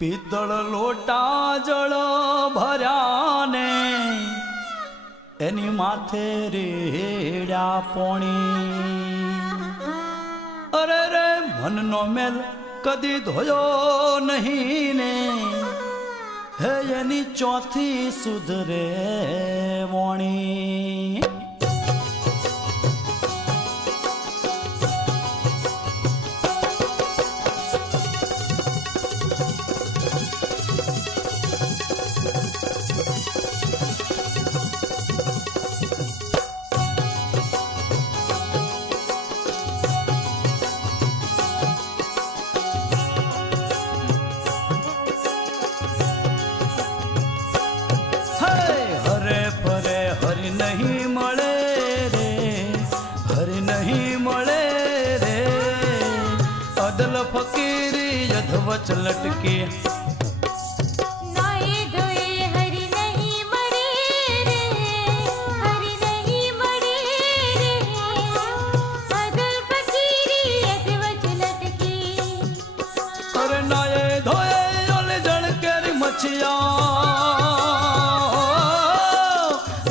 પિત્તળ લોટા જળ ભર્યા ને એની માથે રેડ્યા પોણી. અરે રે મનનો મેલ કદી ધોયો નહીં ને હે એની ચોથી સુધરે વોણી. ફકીરી યધવચ લટકે નાએ ધોએ હરી નહીં મળે રે, હરી નહીં મળે રે. અદલ ફકીરી યધવચ લટકે. અરે નાએ ધોએ ઓલે જળકેરી મછિયા,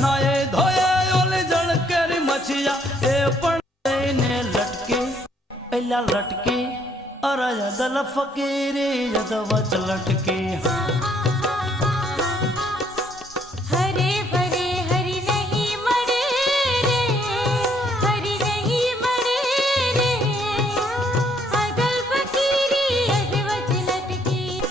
નાએ ધોએ ઓલે જળકેરી મછિયા એ પણ એને લટકે એલા લટકે. અરે યદલ ફકીરી યદવચ લટકે. હરે ફરે હરી નહીં મળે રે, હરી નહીં મળે રે. અદલ ફકીરી યધવચ લટકે.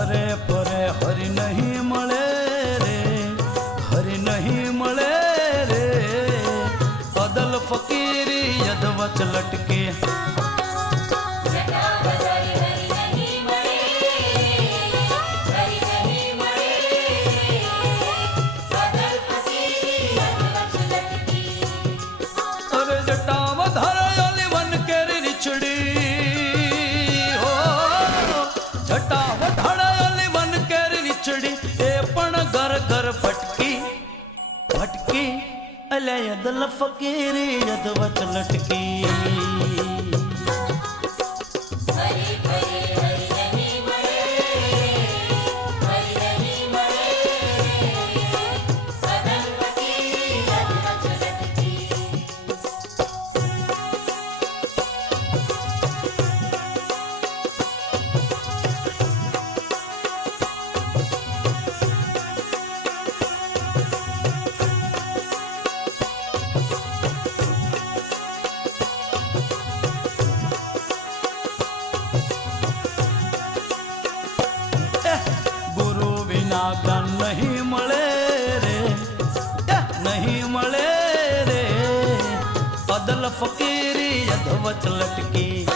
હરે ફરે હરી નહીં મળે રે, હરી નહીં મળે રે. અદલ ફકીરી યધવચ લટકે. અરે જટા વધારે ઓલી વન કેરી રીછડી હો, જટા વધારે ઓલી વન કેરી રીછડી એ પણ ઘર ઘર ફટકી ફટકી. અલે યદલ ફકીરી યધવચ લટકી. જ્ઞાન નહીં મળે રે, નહીં મળે રે. અદલ ફકીરી યધવચ લટકી.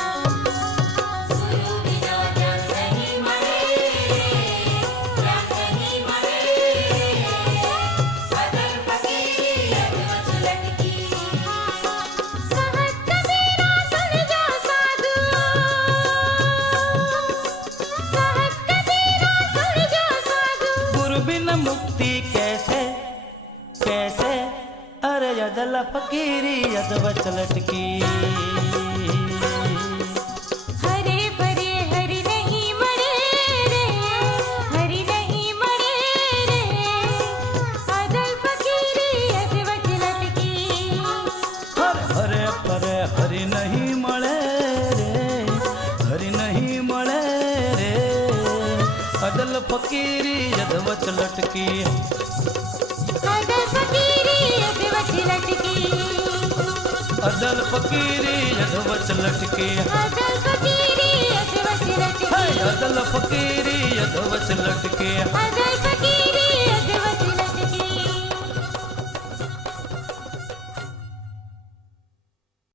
कैसे अरे यदल फकीरी यदवच लटकी हरे भरे हरि नहीं मरे रे हरि नहीं मरे रे अदल फकीरी अदवच लटकी हरे हरे हरि नहीं मळे रे हरि नहीं मळे रे अदल फकीरी यदवच लटकी अदल फकीरी अदवच लटकी अदल फकीरी यदवच लटकी अदल फकीरी अदवच लटकी अदल फकीरी यदवच लटकी अदल फकीरी